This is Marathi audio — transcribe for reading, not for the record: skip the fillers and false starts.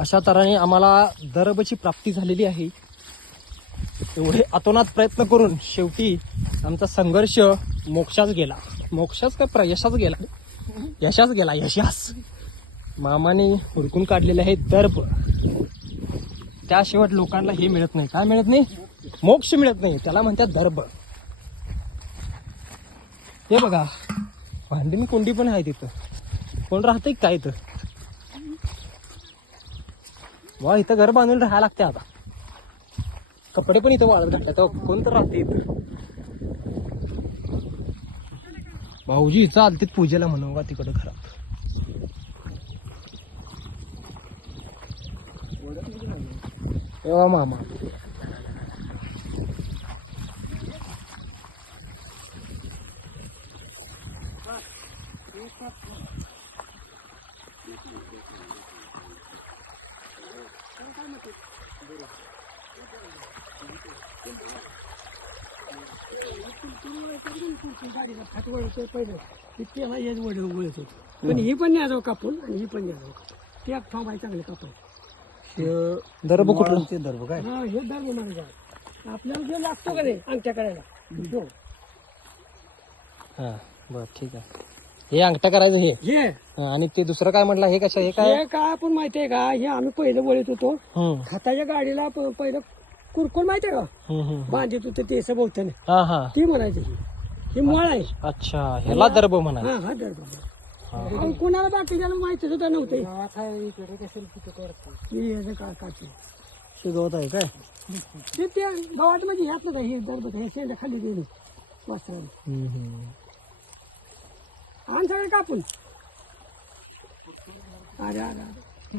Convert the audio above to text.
अशा तऱ्हेने आम्हाला दरबची प्राप्ती झालेली आहे. एवढे अतोनात प्रयत्न करून शेवटी आमचा संघर्ष मोक्षास गेला. मोक्षास का यशास गेला? यशास गेला, यशास. मामाने हुडकून काढलेले आहे दर्भ. त्या शेवट लोकांना हे मिळत नाही. काय मिळत नाही? मोक्ष मिळत नाही. त्याला म्हणतात दर्भ. हे बघा, भांडीन कोंडी पण आहे तिथं. कोण राहतंय काय इथं? वा, इथं घर बांधून राहायला लागते आता. कपडे पण इथं वाळत घातल्यात. कोण तर राहते इथं? भाऊजी इथं आलतीत पूजेला म्हणून का तिकडे घरात. एव्हा मामा पण ही पण न्याजो कापून आणि ही पण न्याजो कापून. ते एक थांबाय चांगले कापून. दर्भ कुठलं? ते दर्भ काय हा, हे दर म्हणायचं आपल्याला जे लागतो का नाही अंगठ्या करायला तो. हा बर, ठीक आहे. हे अंगठा करायचं हे. हे हा, आणि ते दुसरं काय म्हटलं? हे कशा? हे काय? हे काय आपण माहितीये का, हे आम्ही पहिलं वळत होतो हम्म हाताच्या गाडीला पहिलं कुरकुर माहितीये का हम्म. बांधित होतं ते असं भोवताने हा हा, ती म्हणायची. ही मळ आहे. अच्छा, ह्याला दर्भ म्हणा. हा हा दर बाबा. कोणाला बाकीच्याला माहिती सुद्धा नव्हते. काय काढते शिकवत आहे काय? ते गावात म्हणजे ह्यातलं काय हे दर हे शेंडा खाली गेले वाचराला आणि सगळे कापून. अरे अरे अरे